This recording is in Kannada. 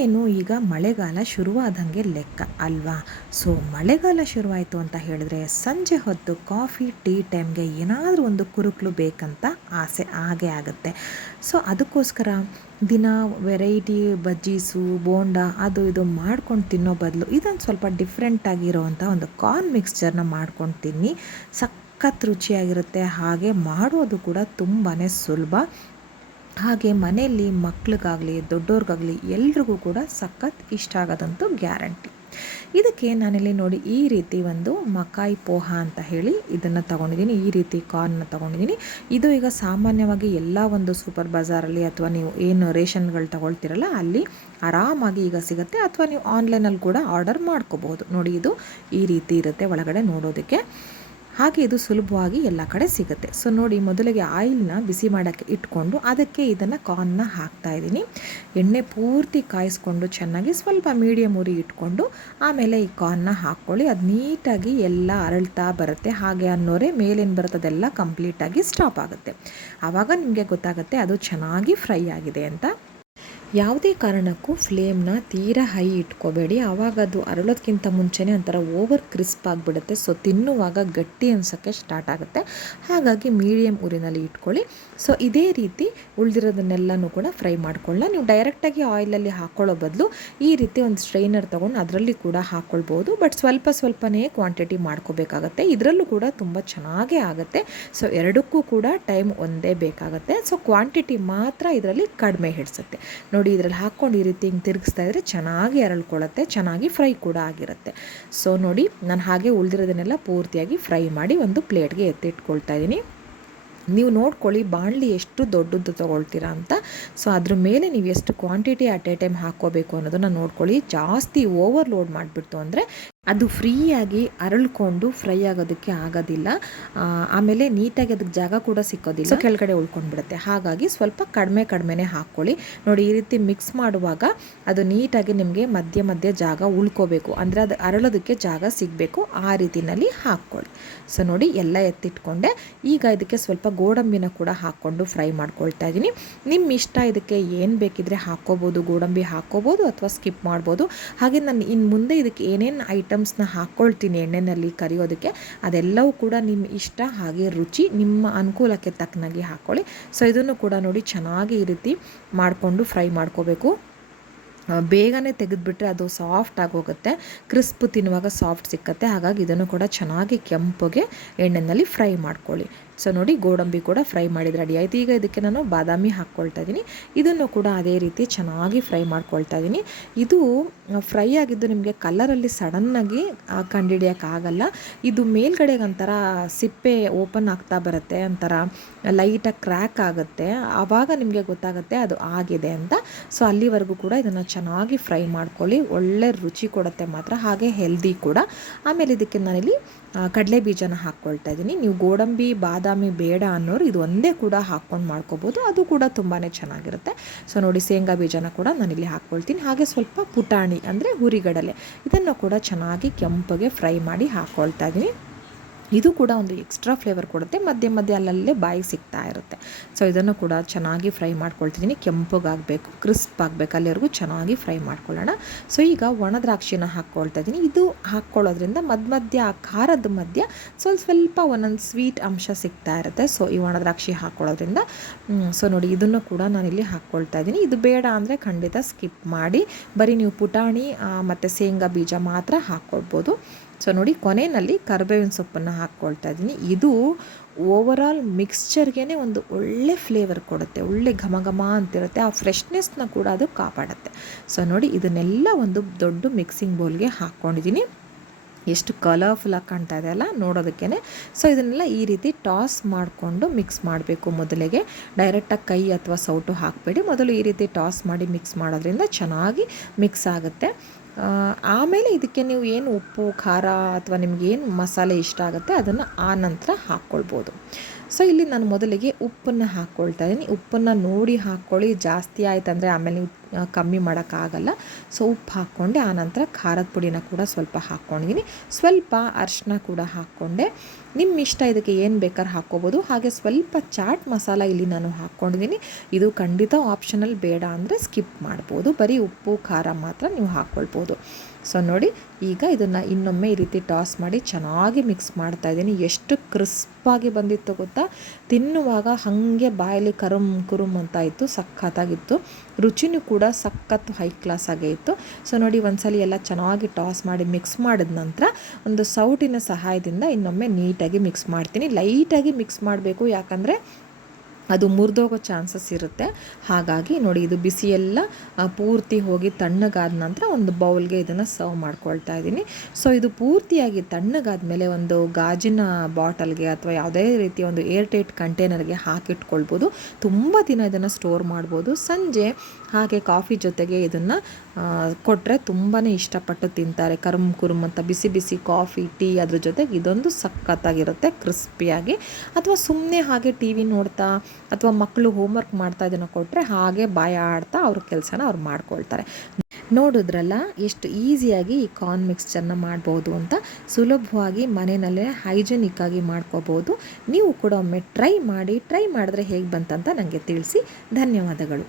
ಇನ್ನೇನು ಈಗ ಮಳೆಗಾಲ ಶುರುವಾದಂಗೆ ಲೆಕ್ಕ, ಅಲ್ವಾ? ಸೊ, ಮಳೆಗಾಲ ಶುರುವಾಯಿತು ಅಂತ ಹೇಳಿದ್ರೆ ಸಂಜೆ ಹೊತ್ತು ಕಾಫಿ, ಟೀ ಟೈಮ್ಗೆ ಏನಾದರೂ ಒಂದು ಕುರುಕ್ಲು ಬೇಕಂತ ಆಸೆ ಹಾಗೆ ಆಗುತ್ತೆ. ಸೊ, ಅದಕ್ಕೋಸ್ಕರ ದಿನ ವೆರೈಟಿ ಬಜ್ಜೀಸು, ಬೋಂಡ, ಅದು ಇದು ಮಾಡ್ಕೊಂಡು ತಿನ್ನೋ ಬದಲು ಇದೊಂದು ಸ್ವಲ್ಪ ಡಿಫ್ರೆಂಟಾಗಿರೋವಂಥ ಒಂದು ಕಾರ್ನ್ ಮಿಕ್ಸ್ಚರ್ನ ಮಾಡ್ಕೊಂಡು ತಿನ್ನಿ. ಸಖತ್ ರುಚಿಯಾಗಿರುತ್ತೆ. ಹಾಗೆ ಮಾಡೋದು ಕೂಡ ತುಂಬಾ ಸುಲಭ. ಹಾಗೆ ಮನೆಯಲ್ಲಿ ಮಕ್ಳಿಗಾಗಲಿ ದೊಡ್ಡವ್ರಿಗಾಗಲಿ ಎಲ್ರಿಗೂ ಕೂಡ ಸಖತ್ ಇಷ್ಟ ಆಗೋದಂತೂ ಗ್ಯಾರಂಟಿ. ಇದಕ್ಕೆ ನಾನಿಲ್ಲಿ ನೋಡಿ ಈ ರೀತಿ ಒಂದು ಮಕಾಯಿ ಪೋಹ ಅಂತ ಹೇಳಿ ಇದನ್ನು ತಗೊಂಡಿದ್ದೀನಿ. ಈ ರೀತಿ ಕಾರ್ನ ತಗೊಂಡಿದ್ದೀನಿ. ಇದು ಈಗ ಸಾಮಾನ್ಯವಾಗಿ ಎಲ್ಲ ಒಂದು ಸೂಪರ್ ಬಜಾರಲ್ಲಿ ಅಥವಾ ನೀವು ಏನು ರೇಷನ್ಗಳು ತೊಗೊಳ್ತಿರಲ್ಲ, ಅಲ್ಲಿ ಆರಾಮಾಗಿ ಈಗ ಸಿಗುತ್ತೆ. ಅಥವಾ ನೀವು ಆನ್ಲೈನಲ್ಲಿ ಕೂಡ ಆರ್ಡರ್ ಮಾಡ್ಕೋಬೋದು ನೋಡಿ ಇದು ಈ ರೀತಿ ಇರುತ್ತೆ ಒಳಗಡೆ ನೋಡೋದಕ್ಕೆ. ಹಾಗೆ ಇದು ಸುಲಭವಾಗಿ ಎಲ್ಲ ಕಡೆ ಸಿಗುತ್ತೆ. ಸೊ ನೋಡಿ ಮೊದಲಿಗೆ ಆಯಿಲ್ನ ಬಿಸಿ ಮಾಡೋಕ್ಕೆ ಇಟ್ಕೊಂಡು ಅದಕ್ಕೆ ಇದನ್ನು ಕಾರ್ನ್ನ ಹಾಕ್ತಾ ಇದ್ದೀನಿ. ಎಣ್ಣೆ ಪೂರ್ತಿ ಕಾಯಿಸ್ಕೊಂಡು ಚೆನ್ನಾಗಿ ಸ್ವಲ್ಪ ಮೀಡಿಯಮ್ ಉರಿ ಇಟ್ಕೊಂಡು ಆಮೇಲೆ ಈ ಕಾರ್ನ್ನ ಹಾಕ್ಕೊಳ್ಳಿ. ಅದು ನೀಟಾಗಿ ಎಲ್ಲ ಅರಳ್ತಾ ಬರುತ್ತೆ. ಹಾಗೆ ಅನ್ನೋರೆ ಮೇಲೇನು ಬರುತ್ತೆ ಅದೆಲ್ಲ ಕಂಪ್ಲೀಟಾಗಿ ಸ್ಟಾಪ್ ಆಗುತ್ತೆ. ಆವಾಗ ನಿಮಗೆ ಗೊತ್ತಾಗುತ್ತೆ ಅದು ಚೆನ್ನಾಗಿ ಫ್ರೈ ಆಗಿದೆ ಅಂತ. ಯಾವುದೇ ಕಾರಣಕ್ಕೂ ಫ್ಲೇಮ್ನ ತೀರಾ ಹೈ ಇಟ್ಕೋಬೇಡಿ. ಆವಾಗ ಅದು ಅರಳೋದಕ್ಕಿಂತ ಮುಂಚೆನೇ ಒಂಥರ ಓವರ್ ಕ್ರಿಸ್ಪ್ ಆಗಿಬಿಡುತ್ತೆ. ಸೊ, ತಿನ್ನುವಾಗ ಗಟ್ಟಿ ಅನ್ಸೋಕ್ಕೆ ಸ್ಟಾರ್ಟ್ ಆಗುತ್ತೆ. ಹಾಗಾಗಿ ಮೀಡಿಯಮ್ ಉರಿನಲ್ಲಿ ಇಟ್ಕೊಳ್ಳಿ. ಸೊ, ಇದೇ ರೀತಿ ಉಳಿದಿರೋದನ್ನೆಲ್ಲನೂ ಕೂಡ ಫ್ರೈ ಮಾಡ್ಕೊಳ್ಳ ನೀವು ಡೈರೆಕ್ಟಾಗಿ ಆಯಿಲಲ್ಲಿ ಹಾಕ್ಕೊಳ್ಳೋ ಬದಲು ಈ ರೀತಿ ಒಂದು ಸ್ಟ್ರೈನರ್ ತೊಗೊಂಡು ಅದರಲ್ಲಿ ಕೂಡ ಹಾಕ್ಕೊಳ್ಬೋದು ಬಟ್ ಸ್ವಲ್ಪ ಸ್ವಲ್ಪನೇ ಕ್ವಾಂಟಿಟಿ ಮಾಡ್ಕೋಬೇಕಾಗತ್ತೆ. ಇದರಲ್ಲೂ ಕೂಡ ತುಂಬ ಚೆನ್ನಾಗೇ ಆಗುತ್ತೆ. ಸೊ, ಎರಡಕ್ಕೂ ಕೂಡ ಟೈಮ್ ಒಂದೇ ಬೇಕಾಗುತ್ತೆ. ಸೊ, ಕ್ವಾಂಟಿಟಿ ಮಾತ್ರ ಇದರಲ್ಲಿ ಕಡಿಮೆ ಹಿಡಿಸುತ್ತೆ. ನೋಡಿ ಇದರಲ್ಲಿ ಹಾಕ್ಕೊಂಡು ಈ ರೀತಿ ಹಿಂಗೆ ತಿರುಗಿಸ್ತಾ ಇದ್ರೆ ಚೆನ್ನಾಗಿ ಅರಳ್ಕೊಳ್ಳುತ್ತೆ, ಚೆನ್ನಾಗಿ ಫ್ರೈ ಕೂಡ ಆಗಿರುತ್ತೆ. ಸೊ ನೋಡಿ ನಾನು ಹಾಗೆ ಉಳಿದಿರೋದನ್ನೆಲ್ಲ ಪೂರ್ತಿಯಾಗಿ ಫ್ರೈ ಮಾಡಿ ಒಂದು ಪ್ಲೇಟ್ಗೆ ಎತ್ತಿಟ್ಕೊಳ್ತಾ ಇದ್ದೀನಿ. ನೀವು ನೋಡ್ಕೊಳ್ಳಿ ಬಾಣಲಿ ಎಷ್ಟು ದೊಡ್ಡದು ತೊಗೊಳ್ತೀರಾ ಅಂತ. ಸೊ ಅದ್ರ ಮೇಲೆ ನೀವು ಎಷ್ಟು ಕ್ವಾಂಟಿಟಿ ಅಟ್ ಎ ಟೈಮ್ ಹಾಕ್ಕೋಬೇಕು ಅನ್ನೋದನ್ನು ನೋಡ್ಕೊಳ್ಳಿ. ಜಾಸ್ತಿ ಓವರ್ಲೋಡ್ ಮಾಡಿಬಿಡ್ತು ಅಂದರೆ ಅದು ಫ್ರೀಯಾಗಿ ಅರಳ್ಕೊಂಡು ಫ್ರೈ ಆಗೋದಕ್ಕೆ ಆಗೋದಿಲ್ಲ. ಆಮೇಲೆ ನೀಟಾಗಿ ಅದಕ್ಕೆ ಜಾಗ ಕೂಡ ಸಿಕ್ಕೋದಿಲ್ಲ. ಸೊ ಕೆಳಗಡೆ ಉಳ್ಕೊಂಡ್ಬಿಡುತ್ತೆ. ಹಾಗಾಗಿ ಸ್ವಲ್ಪ ಕಡಿಮೆ ಕಡಿಮೆನೇ ಹಾಕ್ಕೊಳ್ಳಿ. ನೋಡಿ, ಈ ರೀತಿ ಮಿಕ್ಸ್ ಮಾಡುವಾಗ ಅದು ನೀಟಾಗಿ ನಿಮಗೆ ಮಧ್ಯ ಮಧ್ಯ ಜಾಗ ಉಳ್ಕೋಬೇಕು. ಅಂದರೆ ಅದು ಅರಳೋದಕ್ಕೆ ಜಾಗ ಸಿಗಬೇಕು. ಆ ರೀತಿನಲ್ಲಿ ಹಾಕ್ಕೊಳ್ಳಿ. ಸೊ ನೋಡಿ, ಎಲ್ಲ ಎತ್ತಿಟ್ಕೊಂಡೆ. ಈಗ ಇದಕ್ಕೆ ಸ್ವಲ್ಪ ಗೋಡಂಬಿನ ಕೂಡ ಹಾಕ್ಕೊಂಡು ಫ್ರೈ ಮಾಡ್ಕೊಳ್ತಾ ಇದ್ದೀನಿ. ನಿಮ್ಮ ಇಷ್ಟ ಇದಕ್ಕೆ ಏನು ಬೇಕಿದ್ರೆ ಹಾಕ್ಕೋಬೋದು. ಗೋಡಂಬಿ ಹಾಕ್ಕೋಬೋದು ಅಥವಾ ಸ್ಕಿಪ್ ಮಾಡ್ಬೋದು. ಹಾಗೆ ನಾನು ಇನ್ನು ಮುಂದೆ ಇದಕ್ಕೆ ಏನೇನು ಐಟಮ್ ಐಟಮ್ಸ್ನ ಹಾಕ್ಕೊಳ್ತೀನಿ ಎಣ್ಣೆಯಲ್ಲಿ ಕರಿಯೋದಕ್ಕೆ. ಅದೆಲ್ಲವೂ ಕೂಡ ನಿಮ್ಮ ಇಷ್ಟ, ಹಾಗೆ ರುಚಿ ನಿಮ್ಮ ಅನುಕೂಲಕ್ಕೆ ತಕ್ಕನಾಗಿ ಹಾಕ್ಕೊಳ್ಳಿ ಸೊ ಇದನ್ನು ಕೂಡ ನೋಡಿ ಚೆನ್ನಾಗಿ ಈ ರೀತಿ ಮಾಡಿಕೊಂಡು ಫ್ರೈ ಮಾಡ್ಕೋಬೇಕು. ಬೇಗನೆ ತೆಗೆದುಬಿಟ್ರೆ ಅದು ಸಾಫ್ಟ್ ಆಗೋಗುತ್ತೆ. ಕ್ರಿಸ್ಪ್ ತಿನ್ನುವಾಗ ಸಾಫ್ಟ್ ಸಿಕ್ಕತ್ತೆ. ಹಾಗಾಗಿ ಇದನ್ನು ಕೂಡ ಚೆನ್ನಾಗಿ ಕೆಂಪಗೆ ಎಣ್ಣೆಯಲ್ಲಿ ಫ್ರೈ ಮಾಡ್ಕೊಳ್ಳಿ. ಸೊ ನೋಡಿ ಗೋಡಂಬಿ ಕೂಡ ಫ್ರೈ ಮಾಡಿದ ರೆಡಿ ಆಯಿತು. ಈಗ ಇದಕ್ಕೆ ನಾನು ಬಾದಾಮಿ ಹಾಕ್ಕೊಳ್ತಾ ಇದ್ದೀನಿ ಇದನ್ನು ಕೂಡ ಅದೇ ರೀತಿ ಚೆನ್ನಾಗಿ ಫ್ರೈ ಮಾಡ್ಕೊಳ್ತಾ ಇದ್ದೀನಿ ಇದು ಫ್ರೈ ಆಗಿದ್ದು ನಿಮಗೆ ಕಲರಲ್ಲಿ ಸಡನ್ನಾಗಿ ಕಂಡುಹಿಡಿಯೋಕ್ಕಾಗಲ್ಲ ಇದು ಮೇಲ್ಗಡೆಗೆ ಒಂಥರ ಸಿಪ್ಪೆ ಓಪನ್ ಆಗ್ತಾ ಬರುತ್ತೆ, ಒಂಥರ ಲೈಟಾಗಿ ಕ್ರ್ಯಾಕ್ ಆಗುತ್ತೆ. ಆವಾಗ ನಿಮಗೆ ಗೊತ್ತಾಗುತ್ತೆ ಅದು ಆಗಿದೆ ಅಂತ. ಸೊ ಅಲ್ಲಿವರೆಗೂ ಕೂಡ ಇದನ್ನು ಚೆನ್ನಾಗಿ ಫ್ರೈ ಮಾಡ್ಕೊಳ್ಳಿ. ಒಳ್ಳೆ ರುಚಿ ಕೊಡುತ್ತೆ ಮಾತ್ರ. ಹಾಗೆ ಹೆಲ್ದಿ ಕೂಡ. ಆಮೇಲೆ ಇದಕ್ಕೆ ನಾನಿಲ್ಲಿ ಕಡಲೆ ಬೀಜನ ಹಾಕ್ಕೊಳ್ತಾ ಇದ್ದೀನಿ ನೀವು ಗೋಡಂಬಿ, ಬಾದಾಮಿ ಬೇಡ ಅನ್ನೋರು ಇದು ಒಂದೇ ಕೂಡ ಹಾಕ್ಕೊಂಡು ಮಾಡ್ಕೋಬೋದು. ಅದು ಕೂಡ ತುಂಬಾ ಚೆನ್ನಾಗಿರುತ್ತೆ. ಸೊ ನೋಡಿ ಶೇಂಗಾ ಬೀಜನ ಕೂಡ ನಾನಿಲ್ಲಿ ಹಾಕ್ಕೊಳ್ತೀನಿ. ಹಾಗೆ ಸ್ವಲ್ಪ ಪುಟಾಣಿ ಅಂದರೆ ಹುರಿಗಡಲೆ. ಇದನ್ನು ಕೂಡ ಚೆನ್ನಾಗಿ ಕೆಂಪಗೆ ಫ್ರೈ ಮಾಡಿ ಹಾಕ್ಕೊಳ್ತಾ ಇದ್ದೀನಿ. ಇದು ಕೂಡ ಒಂದು ಎಕ್ಸ್ಟ್ರಾ ಫ್ಲೇವರ್ ಕೊಡುತ್ತೆ. ಮಧ್ಯೆ ಮಧ್ಯೆ ಅಲ್ಲಲ್ಲೇ ಬಾಯಿಗೆ ಸಿಗ್ತಾ ಇರುತ್ತೆ. ಸೊ ಇದನ್ನು ಕೂಡ ಚೆನ್ನಾಗಿ ಫ್ರೈ ಮಾಡ್ಕೊಳ್ತಿದ್ದೀನಿ. ಕೆಂಪಗಾಗಬೇಕು ಕ್ರಿಸ್ಪ್ ಆಗಬೇಕು ಅಲ್ಲಿವರೆಗೂ ಚೆನ್ನಾಗಿ ಫ್ರೈ ಮಾಡ್ಕೊಳ್ಳೋಣ. ಸೊ ಈಗ ಒಣ ದ್ರಾಕ್ಷಿನ ಹಾಕ್ಕೊಳ್ತಾ ಇದ್ದೀನಿ. ಇದು ಹಾಕ್ಕೊಳ್ಳೋದ್ರಿಂದ ಮಧ್ಯ ಮಧ್ಯ, ಆ ಖಾರದ ಮಧ್ಯ ಸ್ವಲ್ಪ ಸ್ವಲ್ಪ ಒಂದೊಂದು ಸ್ವೀಟ್ ಅಂಶ ಸಿಗ್ತಾ ಇರುತ್ತೆ. ಸೊ ಈ ಒಣ ದ್ರಾಕ್ಷಿ ಹಾಕ್ಕೊಳ್ಳೋದ್ರಿಂದ ಸೊ ನೋಡಿ ಇದನ್ನು ಕೂಡ ನಾನಿಲ್ಲಿ ಹಾಕ್ಕೊಳ್ತಾ ಇದ್ದೀನಿ. ಇದು ಬೇಡ ಅಂದರೆ ಖಂಡಿತ ಸ್ಕಿಪ್ ಮಾಡಿ. ಬರೀ ನೀವು ಪುಟಾಣಿ ಮತ್ತು ಶೇಂಗಾ ಬೀಜ ಮಾತ್ರ ಹಾಕ್ಕೊಳ್ಬೋದು. ಸೊ ನೋಡಿ, ಕೊನೆಯಲ್ಲಿ ಕರಿಬೇವಿನ ಸೊಪ್ಪನ್ನು ಹಾಕ್ಕೊಳ್ತಾ ಇದ್ದೀನಿ. ಇದು ಓವರಾಲ್ ಮಿಕ್ಸ್ಚರ್ಗೆ ಒಂದು ಒಳ್ಳೆ ಫ್ಲೇವರ್ ಕೊಡುತ್ತೆ, ಒಳ್ಳೆ ಘಮ ಘಮ ಅಂತಿರುತ್ತೆ, ಆ ಫ್ರೆಶ್ನೆಸ್ನ ಕೂಡ ಅದು ಕಾಪಾಡುತ್ತೆ. ಸೊ ನೋಡಿ, ಇದನ್ನೆಲ್ಲ ಒಂದು ದೊಡ್ಡ ಮಿಕ್ಸಿಂಗ್ ಬೌಲ್ಗೆ ಹಾಕ್ಕೊಂಡಿದ್ದೀನಿ. ಎಷ್ಟು ಕಲರ್ಫುಲ್ಲಾಗಿ ಕಾಣ್ತಾ ಇದೆ ಅಲ್ಲ ನೋಡೋದಕ್ಕೇ ಸೊ ಇದನ್ನೆಲ್ಲ ಈ ರೀತಿ ಟಾಸ್ ಮಾಡಿಕೊಂಡು ಮಿಕ್ಸ್ ಮಾಡಬೇಕು ಮೊದಲಿಗೆ. ಡೈರೆಕ್ಟಾಗಿ ಕೈ ಅಥವಾ ಸೌಟು ಹಾಕಬೇಡಿ. ಮೊದಲು ಈ ರೀತಿ ಟಾಸ್ ಮಾಡಿ ಮಿಕ್ಸ್ ಮಾಡೋದ್ರಿಂದ ಚೆನ್ನಾಗಿ ಮಿಕ್ಸ್ ಆಗುತ್ತೆ. ಆಮೇಲೆ ಇದಕ್ಕೆ ನೀವು ಏನು ಉಪ್ಪು, ಖಾರ ಅಥವಾ ನಿಮಗೇನು ಮಸಾಲೆ ಇಷ್ಟ ಆಗುತ್ತೆ ಅದನ್ನು ಆ ನಂತರ ಹಾಕ್ಕೊಳ್ಬೋದು. ಸೊ ಇಲ್ಲಿ ನಾನು ಮೊದಲಿಗೆ ಉಪ್ಪನ್ನು ಹಾಕ್ಕೊಳ್ತಾ ಇದ್ದೀನಿ. ಉಪ್ಪನ್ನು ನೋಡಿ ಹಾಕ್ಕೊಳ್ಳಿ. ಜಾಸ್ತಿ ಆಯ್ತು ಅಂದರೆ ಆಮೇಲೆ ನೀವು ಕಮ್ಮಿ ಮಾಡೋಕ್ಕಾಗಲ್ಲ. ಸೊ, ಉಪ್ಪು ಹಾಕ್ಕೊಂಡೆ ಆನಂತರ ಖಾರದ ಪುಡಿನ ಕೂಡ ಸ್ವಲ್ಪ ಹಾಕ್ಕೊಂಡಿದ್ದೀನಿ ಸ್ವಲ್ಪ ಅರಿಶಿನ ಕೂಡ ಹಾಕ್ಕೊಂಡೆ. ನಿಮ್ಮ ಇಷ್ಟ ಇದಕ್ಕೆ ಏನು ಬೇಕಾದ್ರೆ ಹಾಕ್ಕೋಬೋದು. ಹಾಗೆ ಸ್ವಲ್ಪ ಚಾಟ್ ಮಸಾಲ ಇಲ್ಲಿ ನಾನು ಹಾಕ್ಕೊಂಡಿದ್ದೀನಿ ಇದು ಖಂಡಿತ ಆಪ್ಷನಲ್ ಬೇಡ ಅಂದರೆ ಸ್ಕಿಪ್ ಮಾಡ್ಬೋದು. ಬರೀ ಉಪ್ಪು, ಖಾರ ಮಾತ್ರ ನೀವು ಹಾಕ್ಕೊಳ್ಬೋದು. ಸೊ, ನೋಡಿ, ಈಗ ಇದನ್ನು ಇನ್ನೊಮ್ಮೆ ಈ ರೀತಿ ಟಾಸ್ ಮಾಡಿ ಚೆನ್ನಾಗಿ ಮಿಕ್ಸ್ ಮಾಡ್ತಾ ಇದ್ದೀನಿ. ಎಷ್ಟು ಕ್ರಿಸ್ಪಾಗಿ ಬಂದಿತ್ತು ಗೊತ್ತಾ? ತಿನ್ನುವಾಗ ಹಾಗೆ ಬಾಯಲ್ಲಿ ಕರುಮ್ ಕುರುಮ್ ಅಂತ ಇತ್ತು, ಸಖತ್ತಾಗಿತ್ತು. ರುಚಿನೂ ಕೂಡ ಸಖತ್ ಹೈ ಕ್ಲಾಸ್ ಆಗೇ ಇತ್ತು. ಸೊ ನೋಡಿ ಒಂದ್ಸಲಿ ಎಲ್ಲ ಚೆನ್ನಾಗಿ ಟಾಸ್ ಮಾಡಿ ಮಿಕ್ಸ್ ಮಾಡಿದ ನಂತರ ಒಂದು ಸೌಟಿನ ಸಹಾಯದಿಂದ ಇನ್ನೊಮ್ಮೆ ನೀಟಾಗಿ ಮಿಕ್ಸ್ ಮಾಡ್ತೀನಿ. ಲೈಟಾಗಿ ಮಿಕ್ಸ್ ಮಾಡಬೇಕು ಯಾಕಂದರೆ ಅದು ಮುರಿದೋಗೋ ಚಾನ್ಸಸ್ ಇರುತ್ತೆ. ಹಾಗಾಗಿ ನೋಡಿ, ಇದು ಬಿಸಿಯೆಲ್ಲ ಪೂರ್ತಿ ಹೋಗಿ ತಣ್ಣಗಾದ ನಂತರ ಒಂದು ಬೌಲ್ಗೆ ಇದನ್ನು ಸರ್ವ್ ಮಾಡ್ಕೊಳ್ತಾ ಇದ್ದೀನಿ. ಸೊ, ಇದು ಪೂರ್ತಿಯಾಗಿ ತಣ್ಣಗಾದ ಮೇಲೆ ಒಂದು ಗಾಜಿನ ಬಾಟಲ್ಗೆ ಅಥವಾ ಯಾವುದೇ ರೀತಿಯ ಒಂದು ಏರ್ ಟೈಟ್ ಕಂಟೈನರ್ಗೆ ಹಾಕಿಟ್ಕೊಳ್ಬೋದು. ತುಂಬ ದಿನ ಇದನ್ನು ಸ್ಟೋರ್ ಮಾಡ್ಬೋದು. ಸಂಜೆ ಹಾಗೆ ಕಾಫಿ ಜೊತೆಗೆ ಇದನ್ನು ಕೊಟ್ಟರೆ ತುಂಬಾ ಇಷ್ಟಪಟ್ಟು ತಿಂತಾರೆ. ಕರ್ಮ್ ಕುರುಮ್ ಅಂತ ಬಿಸಿ ಬಿಸಿ ಕಾಫಿ, ಟೀ ಅದ್ರ ಜೊತೆಗೆ ಇದೊಂದು ಸಖತ್ತಾಗಿರುತ್ತೆ, ಕ್ರಿಸ್ಪಿಯಾಗಿ. ಅಥವಾ ಸುಮ್ಮನೆ ಹಾಗೆ ಟಿ ವಿ ನೋಡ್ತಾ ಅಥವಾ ಮಕ್ಕಳು ಹೋಮ್ವರ್ಕ್ ಮಾಡ್ತಾ ಇದನ್ನು ಕೊಟ್ಟರೆ ಹಾಗೆ ಬಾಯ ಆಡ್ತಾ ಅವ್ರ ಕೆಲಸನ ಅವ್ರು ಮಾಡ್ಕೊಳ್ತಾರೆ. ನೋಡಿದ್ರಲ್ಲ ಎಷ್ಟು ಈಸಿಯಾಗಿ ಈ ಕಾರ್ನ್ ಮಿಕ್ಸ್ಚರ್ನ ಮಾಡ್ಬೋದು ಅಂತ ಸುಲಭವಾಗಿ ಮನೆಯಲ್ಲೇ ಹೈಜೆನಿಕ್ ಆಗಿ ಮಾಡ್ಕೋಬೋದು. ನೀವು ಕೂಡ ಒಮ್ಮೆ ಟ್ರೈ ಮಾಡಿ ಟ್ರೈ ಮಾಡಿದ್ರೆ ಹೇಗೆ ಬಂತಂತ ನನಗೆ ತಿಳಿಸಿ. ಧನ್ಯವಾದಗಳು.